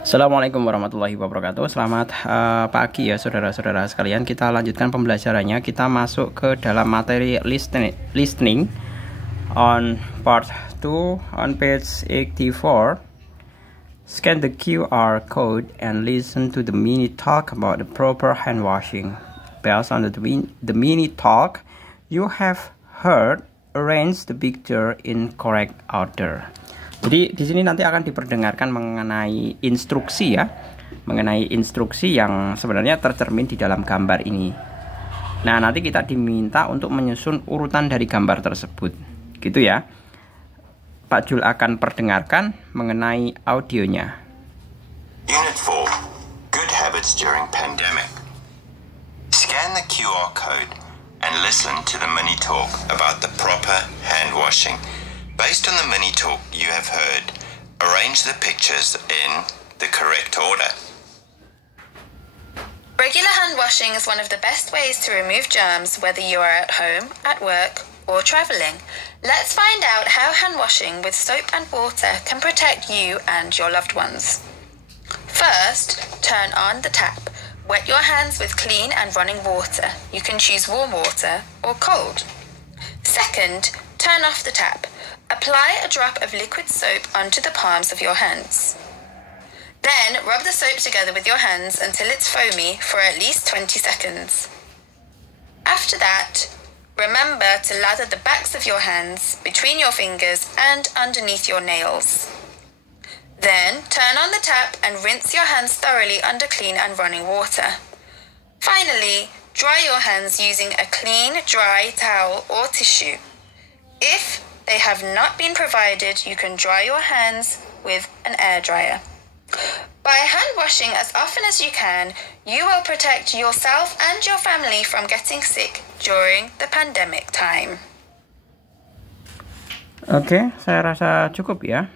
Assalamualaikum warahmatullahi wabarakatuh. Selamat pagi ya saudara-saudara sekalian. Kita lanjutkan pembelajarannya. Kita masuk ke dalam materi listening on part 2 on page 84. Scan the QR code and listen to the mini talk about the proper hand washing. Based on the mini talk you have heard, arrange the picture in correct order. Jadi di sini nanti akan diperdengarkan mengenai instruksi ya, mengenai instruksi yang sebenarnya tercermin di dalam gambar ini. Nah, nanti kita diminta untuk menyusun urutan dari gambar tersebut, gitu ya. Pak Jul akan perdengarkan mengenai audionya. Unit 4, Good Habits During Pandemic. Scan the QR code and listen to the mini talk about the proper hand washing. Based on the mini talk you have heard, arrange the pictures in the correct order. Regular hand washing is one of the best ways to remove germs, whether you are at home, at work, or traveling. Let's find out how hand washing with soap and water can protect you and your loved ones. First, turn on the tap. Wet your hands with clean and running water. You can choose warm water or cold. Second, turn off the tap. Apply a drop of liquid soap onto the palms of your hands. Then rub the soap together with your hands until it's foamy for at least 20 seconds. After that, remember to lather the backs of your hands between your fingers and underneath your nails. Then turn on the tap and rinse your hands thoroughly under clean and running water. Finally, dry your hands using a clean, dry towel or tissue. If they have not been provided, you can dry your hands with an air dryer. By hand washing as often as you can, you will protect yourself and your family from getting sick during the pandemic time. Oke, saya rasa cukup ya.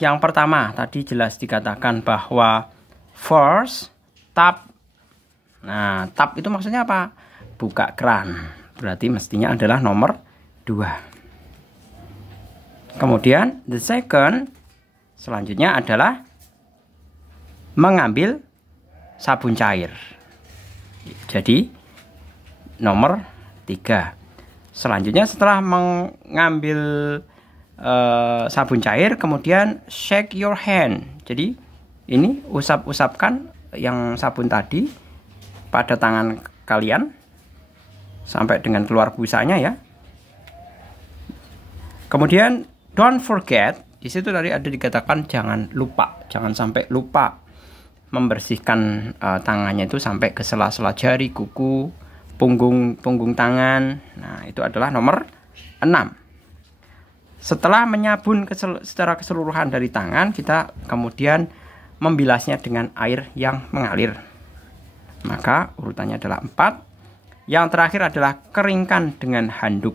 Yang pertama tadi jelas dikatakan bahwa first tap. Nah, tap itu maksudnya apa? Buka keran. Berarti mestinya adalah nomor 2. Kemudian the second selanjutnya adalah mengambil sabun cair. Jadi nomor 3. Selanjutnya setelah mengambil sabun cair, kemudian shake your hand. Jadi ini usap-usapkan yang sabun tadi pada tangan kalian sampai dengan keluar busanya ya. Kemudian don't forget, di situ tadi ada dikatakan jangan lupa, jangan sampai lupa membersihkan tangannya itu sampai ke sela-sela jari, kuku, punggung tangan. Nah, itu adalah nomor 6. Setelah menyabun secara keseluruhan dari tangan, kita kemudian membilasnya dengan air yang mengalir. Maka urutannya adalah 4. Yang terakhir adalah keringkan dengan handuk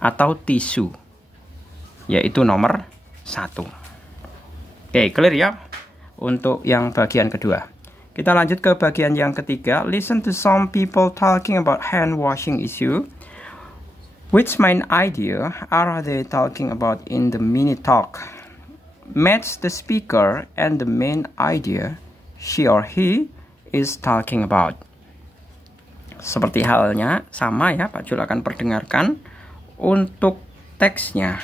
atau tisu, yaitu nomor 1. Oke, clear ya untuk yang bagian kedua. Kita lanjut ke bagian yang ketiga. Listen to some people talking about hand washing issue. Which main idea are they talking about in the mini talk? Match the speaker and the main idea she or he is talking about. Seperti halnya sama ya, Pak Jul akan perdengarkan untuk teksnya.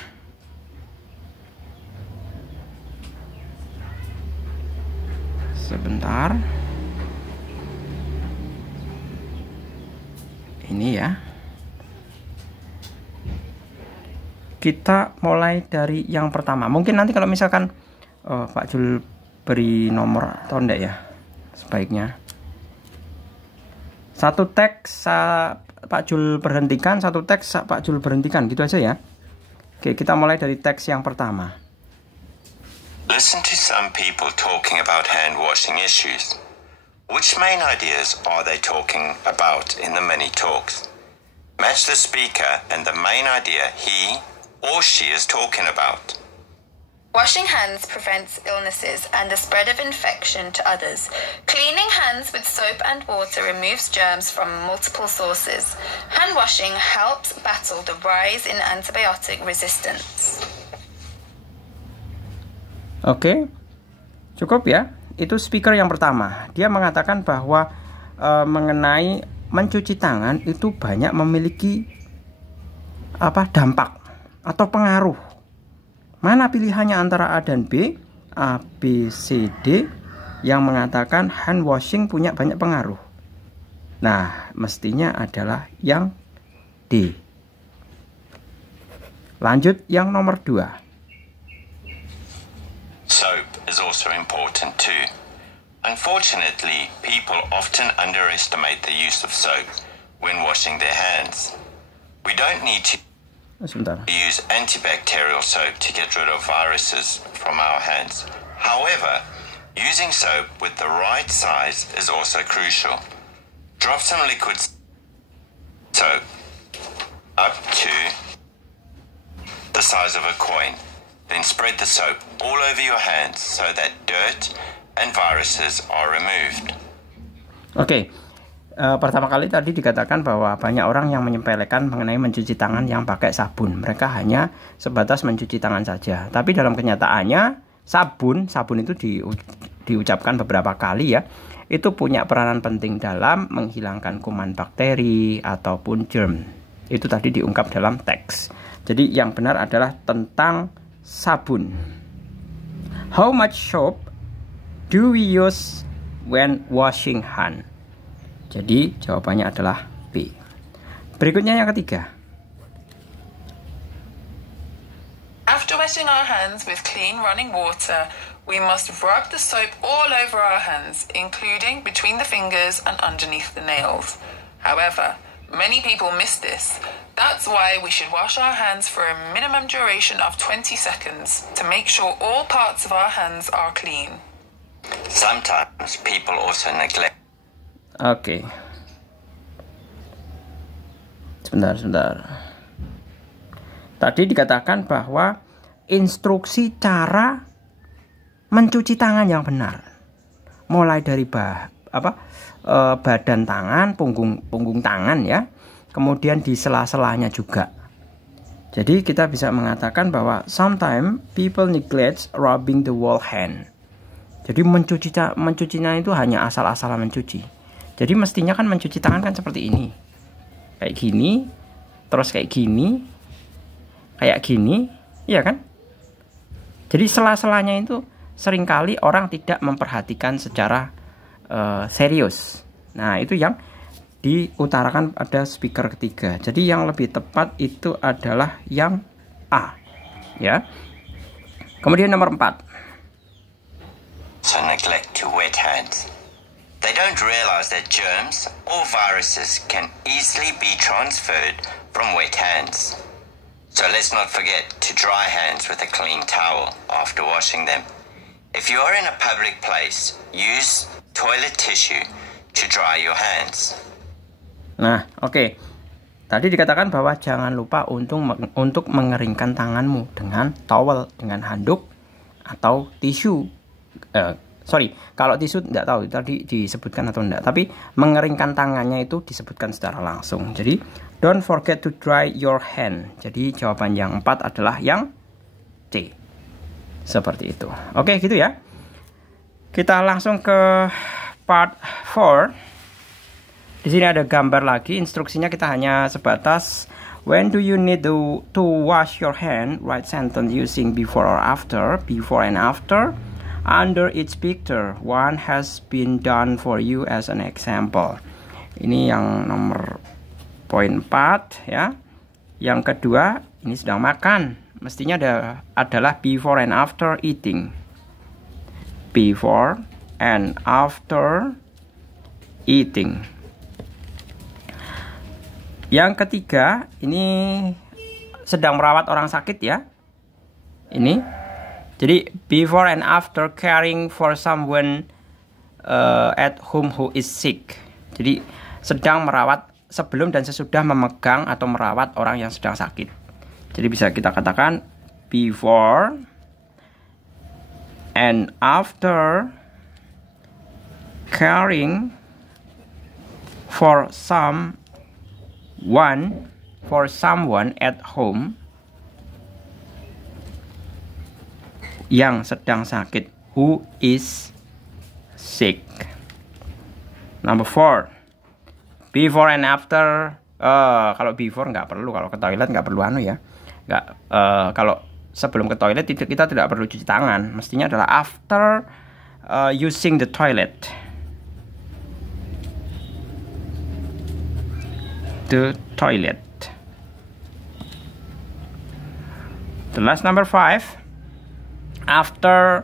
Sebentar. Ini ya. Kita mulai dari yang pertama. Mungkin nanti kalau misalkan Pak Jul beri nomor atau enggak ya, sebaiknya satu teks Pak Jul berhentikan, satu teks Pak Jul berhentikan, gitu aja ya. Oke, kita mulai dari teks yang pertama. Listen to some people talking about hand washing issues. Which main ideas are they talking about in the mini talks? Match the speaker and the main idea he or she is talking about. Washing hands prevents illnesses and the spread of infection to others. Cleaning hands with soap and water removes germs from multiple sources. Hand washing helps battle the rise in antibiotic resistance. Oke, cukup ya. Itu speaker yang pertama. Dia mengatakan bahwa mengenai mencuci tangan itu banyak memiliki dampak atau pengaruh. Mana pilihannya antara A dan B? A, B, C, D yang mengatakan hand washing punya banyak pengaruh. Nah, mestinya adalah yang D. Lanjut yang nomor 2. Soap is also important too. Unfortunately, people often underestimate the use of soap when washing their hands. We don't need to use antibacterial soap to get rid of viruses from our hands. However, using soap with the right size is also crucial. Drop some liquid soap up to the size of a coin. Then spread the soap all over your hands so that dirt and viruses are removed. Oke. Pertama kali tadi dikatakan bahwa banyak orang yang menyepelekan mengenai mencuci tangan yang pakai sabun. Mereka hanya sebatas mencuci tangan saja. Tapi dalam kenyataannya sabun itu diucapkan beberapa kali ya. Itu punya peranan penting dalam menghilangkan kuman bakteri ataupun germ. Itu tadi diungkap dalam teks. Jadi yang benar adalah tentang sabun. How much soap do we use when washing hand? Jadi jawabannya adalah B. Berikutnya yang ketiga. After washing our hands with clean running water, we must rub the soap all over our hands, including between the fingers and underneath the nails. However, many people miss this. That's why we should wash our hands for a minimum duration of 20 seconds to make sure all parts of our hands are clean. Sometimes people also neglect. Oke. Sebentar. Tadi dikatakan bahwa instruksi cara mencuci tangan yang benar. Mulai dari badan tangan, punggung tangan ya. Kemudian di sela-selanya juga. Jadi kita bisa mengatakan bahwa sometimes people neglect rubbing the whole hand. Jadi mencucinya itu hanya asal-asalan mencuci. Jadi mestinya kan mencuci tangan kan seperti ini. Kayak gini, terus kayak gini, iya kan? Jadi sela-selanya itu seringkali orang tidak memperhatikan secara serius. Nah, itu yang diutarakan pada speaker ketiga. Jadi yang lebih tepat itu adalah yang A, ya. Kemudian nomor 4. So neglect to wet hands. They don't realize that germs or viruses can easily be transferred from wet hands. So let's not forget to dry hands with a clean towel after washing them. If you are in a public place, use toilet tissue to dry your hands. Nah, oke. Tadi dikatakan bahwa jangan lupa untuk mengeringkan tanganmu dengan towel, dengan handuk atau tisu. Kalau tisu tidak tahu tadi disebutkan atau enggak, tapi mengeringkan tangannya itu disebutkan secara langsung. Jadi don't forget to dry your hand. Jadi jawaban yang 4 adalah yang C. Seperti itu. Oke, gitu ya. Kita langsung ke part 4. Di sini ada gambar lagi. Instruksinya kita hanya sebatas when do you need to wash your hand? Write sentence using before or after, before and after. Under each picture, one has been done for you as an example. Ini yang nomor poin 4 ya. Yang kedua, ini sedang makan. Mestinya adalah before and after eating. Before and after eating. Yang ketiga, ini sedang merawat orang sakit ya. Ini. Jadi before and after caring for someone at home who is sick. Jadi sedang merawat sebelum dan sesudah memegang atau merawat orang yang sedang sakit. Jadi bisa kita katakan before and after caring for someone at home yang sedang sakit. Who is sick. Number 4, before and after. Kalau before nggak perlu, kalau ke toilet nggak perlu ya. Kalau sebelum ke toilet kita tidak perlu cuci tangan. Mestinya adalah after using the toilet. The toilet. The last number 5, after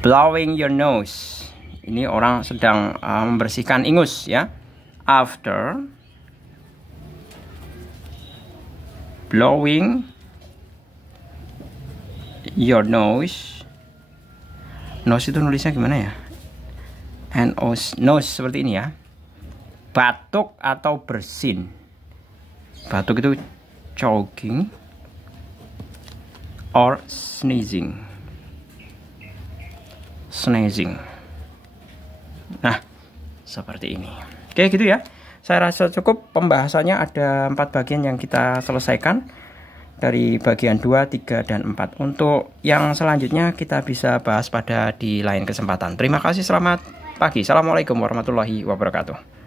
blowing your nose. Ini orang sedang membersihkan ingus ya. After blowing your nose. Nose itu nulisnya gimana ya? Nose seperti ini ya. Batuk atau bersin. Batuk itu choking or sneezing. Nah, seperti ini. Oke, gitu ya. Saya rasa cukup pembahasannya, ada 4 bagian yang kita selesaikan dari bagian 2, 3, dan 4. Untuk yang selanjutnya kita bisa bahas di lain kesempatan. Terima kasih, selamat pagi. Assalamualaikum warahmatullahi wabarakatuh.